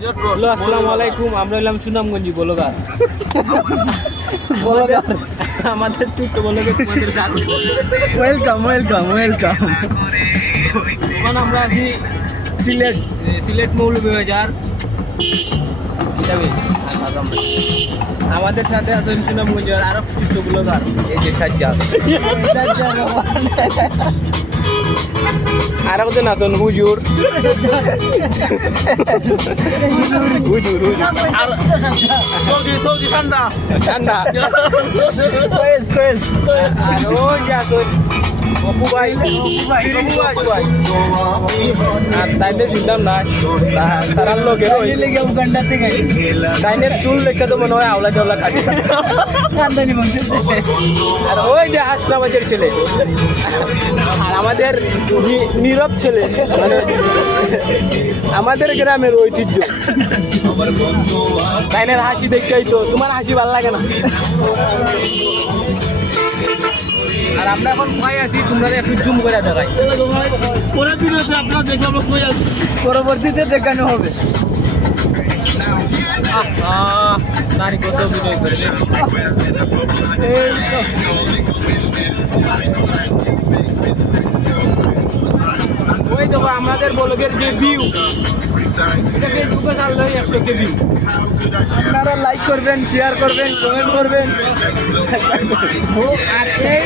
Hello, আসসালামু আলাইকুম। আমরা এলাম সুনামগঞ্জি বলগার। আমাদের ছোট্ট বলগে তোমাদের সাথে ওয়েলকাম ওয়েলকাম ওয়েলকাম। এখন আমরা আছি সিলেট মৌলভীবাজার। আমাদের সাথে আছেন সুনামগঞ্জের আরো ছোট্ট বলগার, এই যে সাজ্জাদ। আর একজন আছেন হুজুর। হুজুর আর সৌদি ঠান্ডা ঠান্ডা। কোয়েস কোয়েস আর ওই যে আছেন অপু ভাই। আর তাইলে চিন্তাম না তারার লোকে লেগে উগান্ডা থেকে তাইনের চুল দেখে তো মনে হয় আওলা টাওলা কাটি। কান্দানি বংশের আর ওই যে হাসনাবাজের ছেলে, আর আমাদের নীরব ছেলে, মানে আমাদের গ্রামের ঐতিহ্য। তাইনের হাসি দেখতেই তো তোমার হাসি ভালো লাগে না। আর আমরা এখন ভয় আছি, তোমরা একটু জুম করে দেখাই। পরের দিনেতে আপনারা দেখে আমরা কই আছি, পরবর্তীতে দেখানো হবে। নারী কত বিজয় করে ওই দেখো আমাদের বলগের যে ভিউ, ফেসবুকে ছাড়লে 100 ভিউ। আপনারা লাইক করবেন, শেয়ার করবেন, কমেন্ট করবেন। আর এই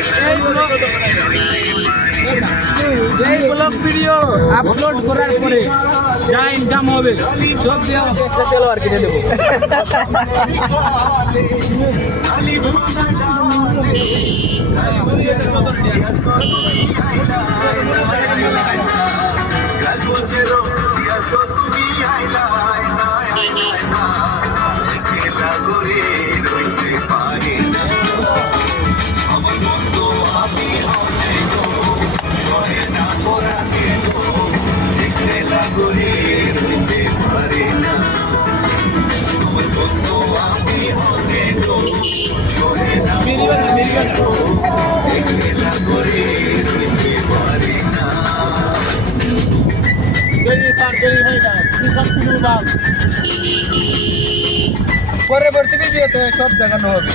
ব্লগ ভিডিও আপলোড করার পরে যা ইনকাম হবে সব দিয়ে আমাকে একটা সেলোয়ার কিনে দেবো। পরবর্তী ভিডিওতে সব দেখানো হবে।